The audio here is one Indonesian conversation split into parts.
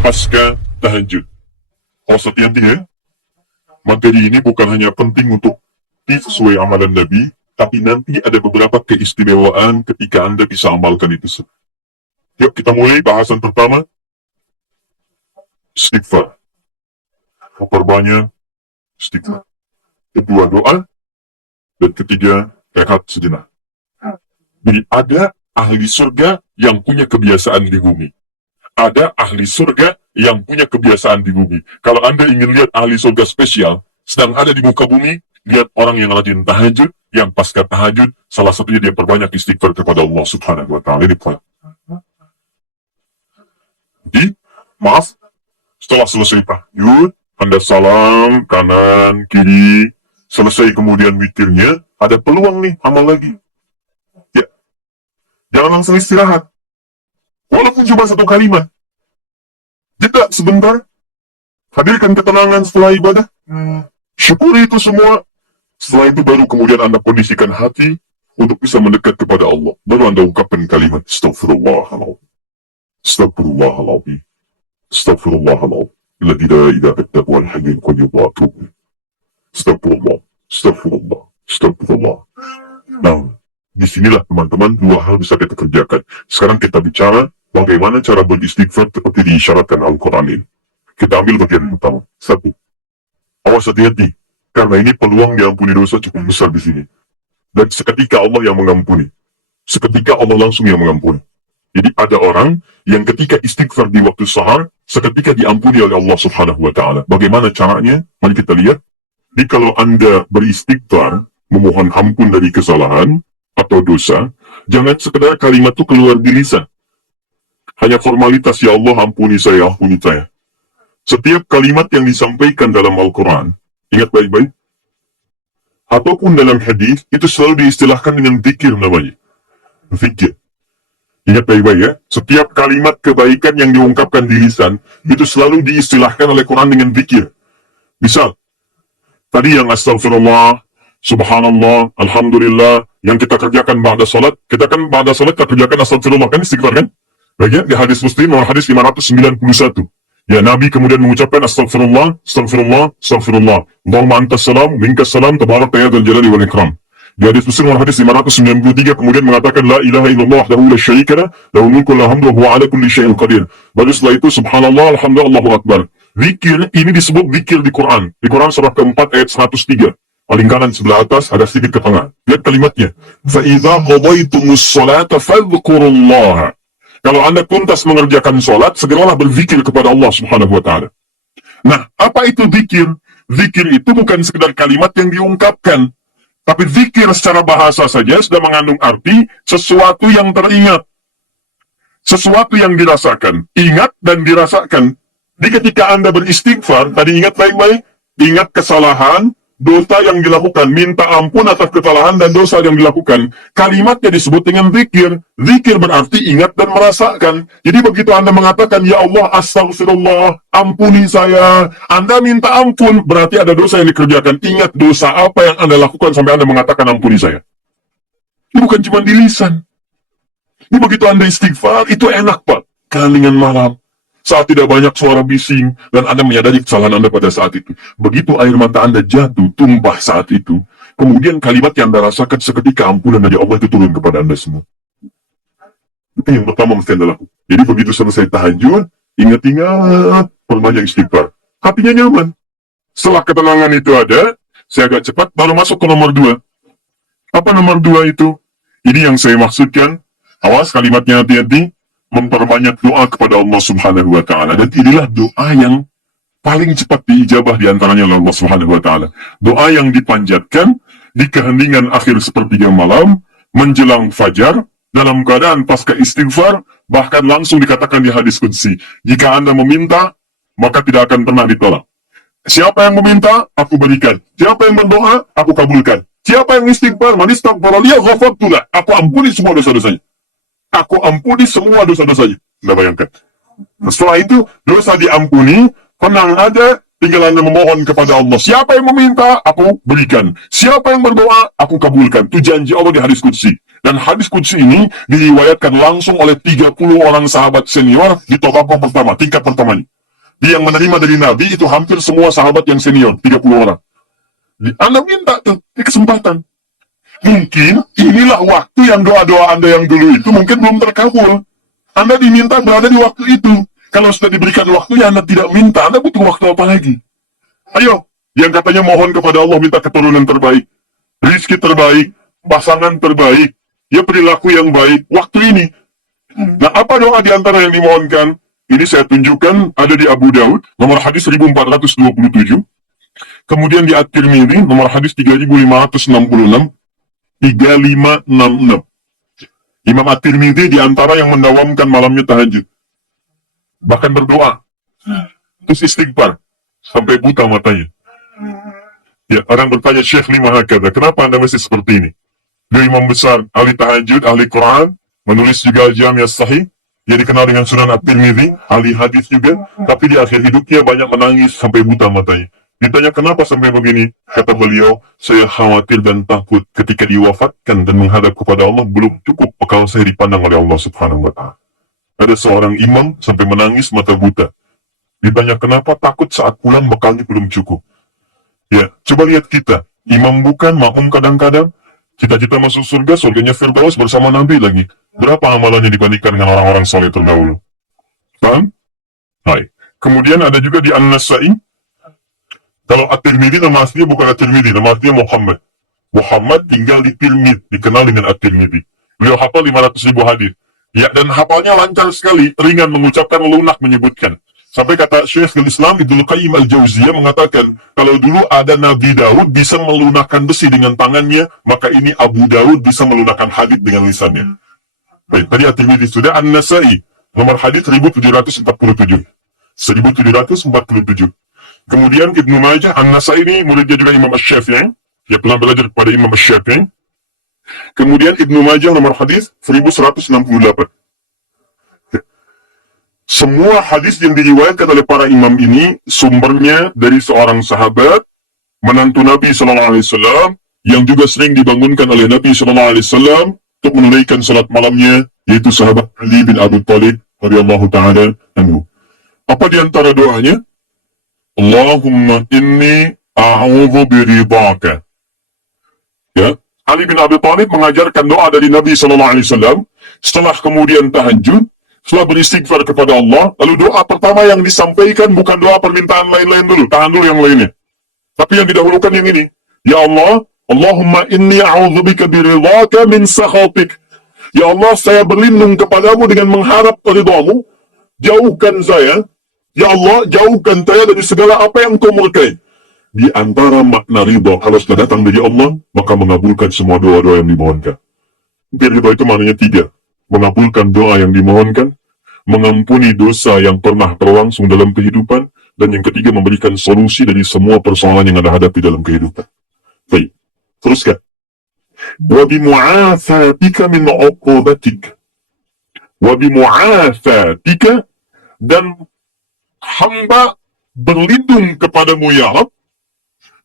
pasca tahajud. Awas hati-hati ya. Materi ini bukan hanya penting untuk sesuai amalan Nabi, tapi nanti ada beberapa keistimewaan ketika Anda bisa amalkan itu. Yuk kita mulai bahasan pertama. Istighfar. Memperbanyak istighfar. Kedua doa. Dan ketiga rehat sejenak. Jadi ada ahli surga yang punya kebiasaan di bumi. Ada ahli surga yang punya kebiasaan di bumi. Kalau Anda ingin lihat ahli surga spesial, sedang ada di muka bumi, lihat orang yang rajin tahajud, yang pasca tahajud, salah satunya dia perbanyak istighfar kepada Allah Subhanahu wa Ta'ala. Ini poin. Jadi, maaf, setelah selesai tahajud, Anda salam, kanan, kiri, selesai kemudian witirnya, ada peluang nih, amal lagi. Ya, jangan langsung istirahat. Walaupun cuma satu kalimat. Jeda sebentar. Hadirkan ketenangan setelah ibadah. Syukuri itu semua. Setelah itu baru kemudian Anda kondisikan hati untuk bisa mendekat kepada Allah. Baru Anda ungkapkan kalimat Astaghfirullahaladzim. Astaghfirullahaladzim. Astaghfirullahaladzim. Alladzi la ilaha illa huwal hayyul qayyum wa atubu ilaih. Astaghfirullah. Astaghfirullah. Astaghfirullah. Nah, disinilah teman-teman dua hal bisa kita kerjakan. Sekarang kita bicara bagaimana cara beristighfar seperti diisyaratkan Al-Quran ini. Kita ambil bagian pertama. Satu, awas hati-hati, karena ini peluang diampuni dosa cukup besar di sini. Dan seketika Allah yang mengampuni. Seketika Allah langsung yang mengampuni. Jadi ada orang yang ketika istighfar di waktu sahar, seketika diampuni oleh Allah Subhanahu wa Ta'ala. Bagaimana caranya? Mari kita lihat. Jadi kalau Anda beristighfar, memohon ampun dari kesalahan atau dosa, jangan sekedar kalimat itu keluar di lisan. Hanya formalitas, ya Allah ampuni saya, ampuni saya. Setiap kalimat yang disampaikan dalam Al-Quran, ingat baik-baik, ataupun dalam hadis, itu selalu diistilahkan dengan zikir namanya. Zikir. Ingat baik-baik ya, setiap kalimat kebaikan yang diungkapkan di lisan, itu selalu diistilahkan oleh Quran dengan zikir. Misal, tadi yang astagfirullah, subhanallah, alhamdulillah, yang kita kerjakan ba'da salat, kita kerjakan astagfirullah, kan istighfar kan? Baik ya, di hadis Muslim, nomor hadis 591. Ya, Nabi kemudian mengucapkan astagfirullah, astagfirullah, astagfirullah. Allahumma antas salam, minkas salam, tabarak ya dzal jalali wal ikram. Di hadis Muslim nomor hadis 593 kemudian mengatakan la ilaha illallah wahdahu la syarika lah, lahul mulku wa lahul hamdu wa huwa ala kulli syai'in qadir. Baru setelah itu subhanallah, alhamdulillah, Allahu akbar. Zikir ini disebut zikir di Quran. Di Quran surah keempat ayat 103. Paling kanan sebelah atas ada sedikit ke tengah. Lihat kalimatnya. Fa idza qadaytumus salata fadhkurullaha. Kalau Anda tuntas mengerjakan sholat, segeralah berzikir kepada Allah Subhanahu wa Ta'ala. Nah, apa itu zikir? Zikir itu bukan sekedar kalimat yang diungkapkan, tapi zikir secara bahasa saja sudah mengandung arti sesuatu yang teringat, sesuatu yang dirasakan, ingat dan dirasakan. Jadi ketika Anda beristighfar, tadi ingat baik-baik, ingat kesalahan, dosa yang dilakukan, minta ampun atas kesalahan dan dosa yang dilakukan. Kalimatnya disebut dengan zikir. Zikir berarti ingat dan merasakan. Jadi begitu Anda mengatakan, ya Allah, astagfirullah, ampuni saya. Anda minta ampun, berarti ada dosa yang dikerjakan. Ingat dosa apa yang Anda lakukan sampai Anda mengatakan ampuni saya. Ini bukan cuma di lisan. Ini begitu Anda istighfar, itu enak Pak. Kalingan malam. Saat tidak banyak suara bising, dan Anda menyadari kesalahan Anda pada saat itu. Begitu air mata Anda jatuh, tumpah saat itu, kemudian kalimat yang Anda rasakan seketika ampunan dari Allah itu turun kepada Anda semua. Itu yang pertama mesti Anda lakukan. Jadi begitu selesai tahajud, ingat-ingat, perbanyak istighfar. Hatinya nyaman. Setelah ketenangan itu ada, saya agak cepat, baru masuk ke nomor 2. Apa nomor 2 itu? Ini yang saya maksudkan. Awas kalimatnya hati-hati. Memperbanyak doa kepada Allah Subhanahu wa Ta'ala. Dan inilah doa yang paling cepat diijabah diantaranya oleh Allah Subhanahu wa Ta'ala. Doa yang dipanjatkan di keheningan akhir sepertiga malam, menjelang fajar, dalam keadaan pasca istighfar, bahkan langsung dikatakan di hadis qudsi, jika Anda meminta, maka tidak akan pernah ditolak. Siapa yang meminta, aku berikan. Siapa yang berdoa, aku kabulkan. Siapa yang istighfar, man istaghfaraliyah ghafartulah, aku ampuni semua dosa-dosanya. Aku ampuni semua dosa-dosanya. Anda bayangkan. Setelah itu, dosa diampuni, tenang aja, tinggal Anda memohon kepada Allah. Siapa yang meminta, aku berikan. Siapa yang berdoa, aku kabulkan. Itu janji Allah di hadis qudsi. Dan hadis qudsi ini diriwayatkan langsung oleh 30 orang sahabat senior di tabaqah pertama, tingkat pertamanya. Dia yang menerima dari Nabi itu hampir semua sahabat yang senior, 30 orang. Anda minta tuh, di kesempatan. Mungkin inilah waktu yang doa-doa Anda yang dulu itu mungkin belum terkabul. Anda diminta berada di waktu itu. Kalau sudah diberikan waktu, ya Anda tidak minta. Anda butuh waktu apa lagi? Ayo, yang katanya mohon kepada Allah minta keturunan terbaik, rizki terbaik, pasangan terbaik, ya perilaku yang baik, waktu ini. Nah, apa doa di antara yang dimohonkan? Ini saya tunjukkan ada di Abu Daud, nomor hadis 1427. Kemudian di At-Tirmidzi, nomor hadis 3566. 3566. Imam At-Tirmidzi di antara yang mendawamkan malamnya tahajud. Bahkan berdoa. Terus istighfar. Sampai buta matanya. Ya, orang bertanya, Syekh lima hakada, kenapa Anda masih seperti ini? Dia imam besar, ahli tahajud, ahli Quran, menulis juga Jami' as-Sahih, dia dikenal dengan Sunan At-Tirmidzi, ahli hadis juga, tapi di akhir hidupnya banyak menangis sampai buta matanya. Ditanya kenapa sampai begini? Kata beliau, saya khawatir dan takut ketika diwafatkan dan menghadap kepada Allah belum cukup bekal saya dipandang oleh Allah Subhanahu wa Ta'ala. Ada seorang imam sampai menangis mata buta. Ditanya kenapa? Takut saat pulang bekalnya belum cukup. Ya, coba lihat kita. Imam bukan, makmum kadang-kadang. Cita-cita masuk surga, surganya Firdaus bersama Nabi lagi. Berapa amalannya dibandingkan dengan orang-orang soleh terdahulu? Paham? Hai. Kemudian ada juga di An-Nasa'i. Kalau At-Tirmidzi nama aslinya bukan At-Tirmidzi, nama aslinya Muhammad. Muhammad tinggal di Tirmidz, dikenal dengan At-Tirmidzi. Beliau hafal 500.000 hadis. Ya, dan hafalnya lancar sekali, ringan mengucapkan, lunak menyebutkan. Sampai kata Syekhul Islam Ibnu Qayyim Al-Jauziyah mengatakan, kalau dulu ada Nabi Daud bisa melunakkan besi dengan tangannya, maka ini Abu Daud bisa melunakkan hadis dengan lisannya. Baik, tadi At-Tirmidzi sudah. An-Nasa'i, nomor hadis 1747. 1747. Kemudian Ibnu Majah, An-Nasa'i ini muridnya juga Imam Asy-Syafi'i. Dia pernah belajar kepada Imam Asy-Syafi'i. Kemudian Ibnu Majah nomor hadis 1168. Semua hadis yang diriwayatkan oleh para imam ini sumbernya dari seorang sahabat, menantu Nabi Sallallahu Alaihi Wasallam, yang juga sering dibangunkan oleh Nabi Sallallahu Alaihi Wasallam untuk menunaikan salat malamnya, yaitu sahabat Ali bin Abi Thalib radhiyallahu taala anhu. Apa di antara doanya? Allahumma inni a'udzu biridhaka. Ya, Ali bin Abi Thalib mengajarkan doa dari Nabi sallallahu alaihi wasallam setelah kemudian tahajud, setelah beristighfar kepada Allah, lalu doa pertama yang disampaikan bukan doa permintaan lain-lain dulu, tahan dulu yang lainnya. Tapi yang didahulukan yang ini. Ya Allah, Allahumma inni a'udzubika biridhaka min sakhatik. Ya Allah, saya berlindung kepadamu dengan mengharap ridhamu. Jauhkan saya, ya Allah, jauhkan saya dari segala apa yang kau murkai. Di antara makna ridha, kalau sudah datang dari Allah, maka mengabulkan semua doa-doa yang dimohonkan. Ridha itu maknanya 3. Mengabulkan doa yang dimohonkan, mengampuni dosa yang pernah berlangsung dalam kehidupan, dan yang ketiga memberikan solusi dari semua persoalan yang Anda hadapi dalam kehidupan. Baik, teruskan. Wa bimu'afatika min 'uqubatik. Wa bimu'afatika, dan hamba berlindung kepadamu ya Rabb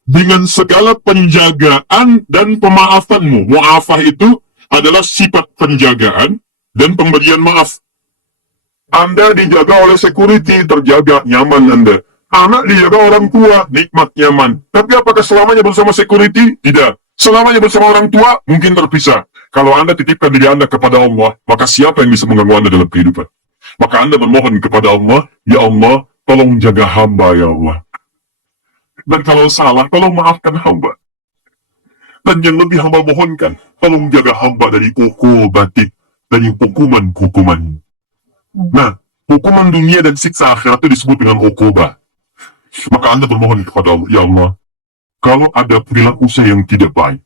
dengan segala penjagaan dan pemaafanmu. Mu'afah itu adalah sifat penjagaan dan pemberian maaf. Anda dijaga oleh security, terjaga, nyaman Anda. Anak dijaga orang tua, nikmat, nyaman. Tapi apakah selamanya bersama security? Tidak. Selamanya bersama orang tua, mungkin terpisah. Kalau Anda titipkan diri Anda kepada Allah, maka siapa yang bisa mengganggu Anda dalam kehidupan? Maka Anda memohon kepada Allah, ya Allah, tolong jaga hamba ya Allah. Dan kalau salah, tolong maafkan hamba. Dan yang lebih hamba mohonkan, tolong jaga hamba dari uqubatik, dari hukuman-hukuman. Nah, hukuman dunia dan siksa akhirat itu disebut dengan uqubah. Maka Anda bermohon kepada Allah, ya Allah, kalau ada perilaku saya yang tidak baik,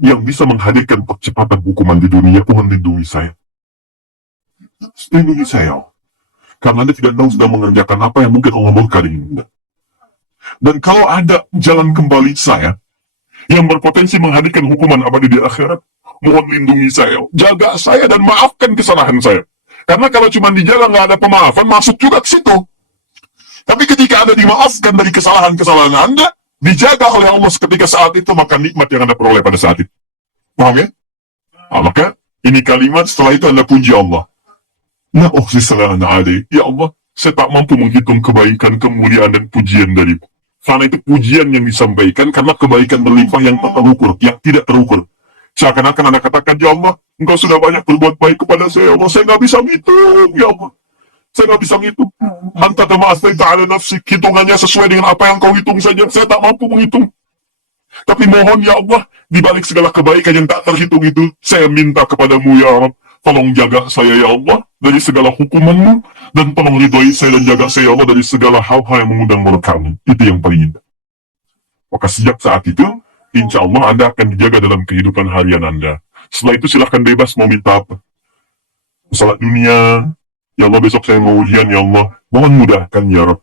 yang bisa menghadirkan percepatan hukuman di dunia, Tuhan lindungi saya. Lindungi saya. Karena Anda tidak tahu sedang mengerjakan apa yang mungkin Allah murka dengan Anda. Dan kalau ada jalan kembali saya, yang berpotensi menghadirkan hukuman abadi di akhirat, mohon lindungi saya, jaga saya dan maafkan kesalahan saya. Karena kalau cuma dijaga nggak ada pemaafan, masuk juga ke situ. Tapi ketika Anda dimaafkan dari kesalahan-kesalahan Anda, dijaga oleh Allah ketika saat itu, maka nikmat yang Anda peroleh pada saat itu. Paham ya? Maka ini kalimat setelah itu Anda puji Allah. La uhsi sana'an alaik. Ya Allah, saya tak mampu menghitung kebaikan, kemuliaan, dan pujian darimu. Karena itu pujian yang disampaikan karena kebaikan berlimpah yang tak terukur, yang tidak terukur. Seakan-akan Anda katakan, ya Allah, Engkau sudah banyak berbuat baik kepada saya, ya Allah, saya nggak bisa ngitung, ya Allah. Saya nggak bisa ngitung. Anta kama asnaita ala nafsik, hitungannya sesuai dengan apa yang kau hitung saja. Saya tak mampu menghitung. Tapi mohon ya Allah, di balik segala kebaikan yang tak terhitung itu, saya minta kepadamu ya Allah, tolong jaga saya ya Allah dari segala hukumanmu, dan tolong ridhoi saya dan jaga saya ya Allah dari segala hal-hal yang mengundang murkamu. Itu yang paling indah. Maka sejak saat itu, insya Allah Anda akan dijaga dalam kehidupan harian Anda. Setelah itu silahkan bebas mau minta apa. Masalah dunia, ya Allah besok saya mau ujian ya Allah, mohon mudahkan ya Rabb.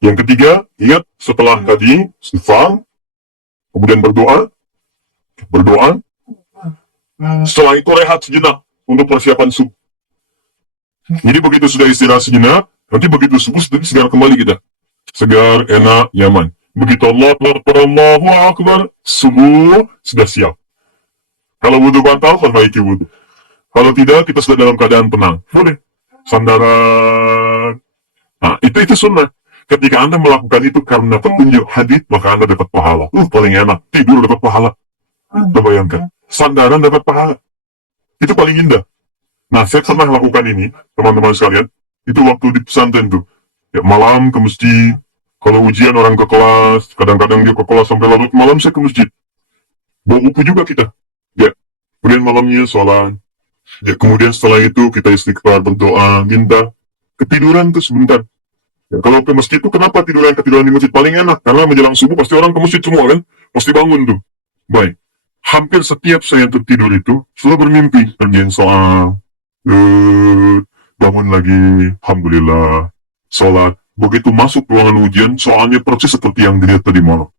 Yang ketiga, ingat setelah tadi, istighfar, kemudian berdoa, setelah itu rehat sejenak untuk persiapan subuh. Jadi begitu sudah istirahat sejenak, nanti begitu subuh sudah segar kembali kita. Segar, enak, nyaman. Begitu Allah Allahu Akbar, subuh sudah siap. Kalau wudhu batal, perbaiki wudhu. Kalau tidak, kita sudah dalam keadaan tenang. Boleh. Sandaran. Nah, itu sunnah. Ketika Anda melakukan itu karena petunjuk hadits, maka Anda dapat pahala. Paling enak. Tidur dapat pahala. Bayangkan. Sandaran dapat pahala. Itu paling indah. Nah, saya pernah lakukan ini, teman-teman sekalian. Itu waktu di pesantren tuh. Ya, malam ke masjid. Kalau ujian orang ke kelas, kadang-kadang dia ke kelas sampai larut malam, saya ke masjid. Bawa buku juga kita. Ya. Kemudian malamnya sholat. Ya, kemudian setelah itu kita istighfar, berdoa, minta. Ketiduran tuh sebentar. Ya, kalau ke masjid itu kenapa ketiduran di masjid paling enak? Karena menjelang subuh pasti orang ke masjid semua kan? Pasti bangun tuh. Baik. Hampir setiap saya tertidur itu selalu bermimpi. Kerjain soal. Bangun lagi. Alhamdulillah. Sholat. Begitu masuk ruangan ujian, soalnya persis seperti yang dilihat tadi malam.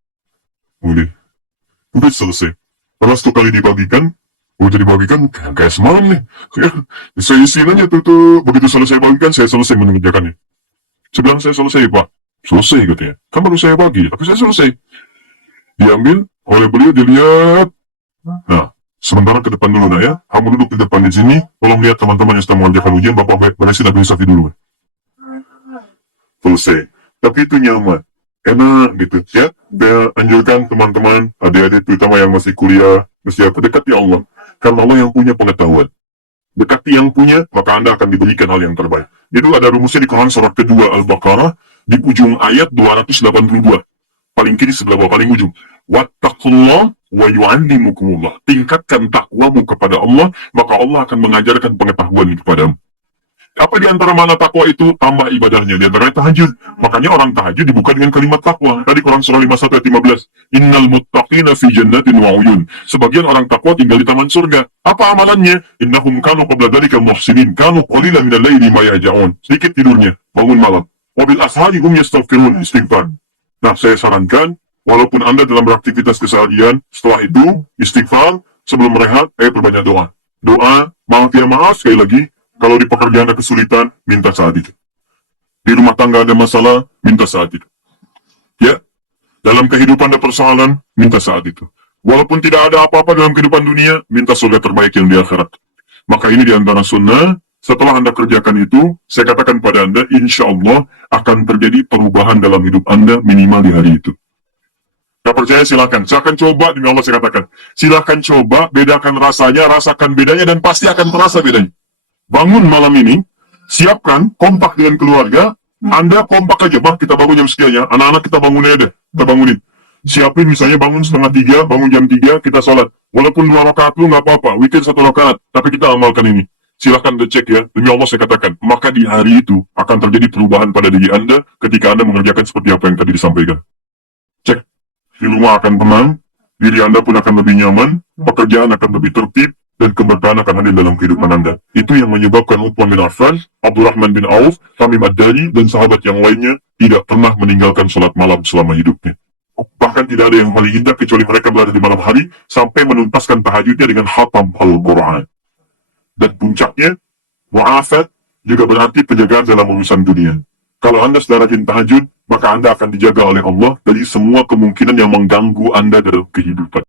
Udah selesai. Karena satu kali dibagikan, udah dibagikan kayak semalam nih. Saya isiin aja tuh. Begitu selesai bagikan, saya selesai mengerjakannya. Sebilang saya selesai, Pak. Selesai katanya. Kan baru saya bagi, tapi saya selesai. Diambil oleh beliau, dilihat. Nah, sementara ke depan dulu, ya. Kamu duduk di depan di sini. Tolong lihat teman-teman yang sedang mengerjakan ujian. Bapak beresin administrasi dulu. Selesai. Tapi itu nyaman. Enak gitu, ya. Saya anjurkan teman-teman, adik-adik terutama yang masih kuliah, mesti dekati Allah. Karena Allah yang punya pengetahuan. Dekati yang punya, maka Anda akan diberikan hal yang terbaik. Itu ada rumusnya di Quran surat kedua Al-Baqarah, di ujung ayat 282. Paling kiri sebelah bawah, paling ujung. Wattaqullah wa yu'allimukumullah. Tingkatkan takwamu kepada Allah, maka Allah akan mengajarkan pengetahuan kepadamu. Apa di antara mana takwa itu? Tambah ibadahnya. Di antara tahajud. Makanya orang tahajud dibuka dengan kalimat takwa. Tadi Quran surah 51 ayat 15. Innal muttaqina fi jannatin wa uyun. Sebagian orang takwa tinggal di taman surga. Apa amalannya? Innahum kanu qabla dzalika muhsinin. Kanu qalilan minal laili ma yahja'un. Sedikit tidurnya, bangun malam. Wabil ashari hum yastaghfirun, istighfar. Nah, saya sarankan, walaupun Anda dalam beraktivitas keseharian, setelah itu istighfar, sebelum rehat, perbanyak doa. Doa, maaf ya maaf, sekali lagi. Kalau di pekerjaan ada kesulitan, minta saat itu. Di rumah tangga ada masalah, minta saat itu. Ya, dalam kehidupan ada persoalan, minta saat itu. Walaupun tidak ada apa-apa dalam kehidupan dunia, minta surga terbaik yang di akhirat. Maka ini di antara sunnah, setelah Anda kerjakan itu, saya katakan pada Anda, insya Allah akan terjadi perubahan dalam hidup Anda minimal di hari itu. Gak percaya silakan, saya akan coba, demi Allah saya katakan. Silakan coba, bedakan rasanya, rasakan bedanya, dan pasti akan terasa bedanya. Bangun malam ini, siapkan, kompak dengan keluarga, Anda kompak aja, kita bangun jam sekian ya, anak-anak kita bangun aja deh, kita bangunin. Siapin misalnya bangun setengah 3, bangun jam 3, kita sholat. Walaupun 2 rakaat lu nggak apa-apa, weekend 1 rakaat, tapi kita amalkan ini. Silahkan dicek ya, demi Allah saya katakan, maka di hari itu akan terjadi perubahan pada diri Anda ketika Anda mengerjakan seperti apa yang tadi disampaikan. Cek, di rumah akan tenang, diri Anda pun akan lebih nyaman, pekerjaan akan lebih tertib, dan keberkahan akan hadir dalam kehidupan Anda. Itu yang menyebabkan Uthman bin Affan, Abdurrahman bin Auf, Tamim ad-Dari, dan sahabat yang lainnya tidak pernah meninggalkan sholat malam selama hidupnya. Bahkan tidak ada yang paling indah kecuali mereka berada di malam hari sampai menuntaskan tahajudnya dengan khatam Al-Quran. Dan puncaknya, wa'afat juga berarti penjagaan dalam urusan dunia. Kalau Anda sudah rajin tahajud, maka Anda akan dijaga oleh Allah dari semua kemungkinan yang mengganggu Anda dalam kehidupan.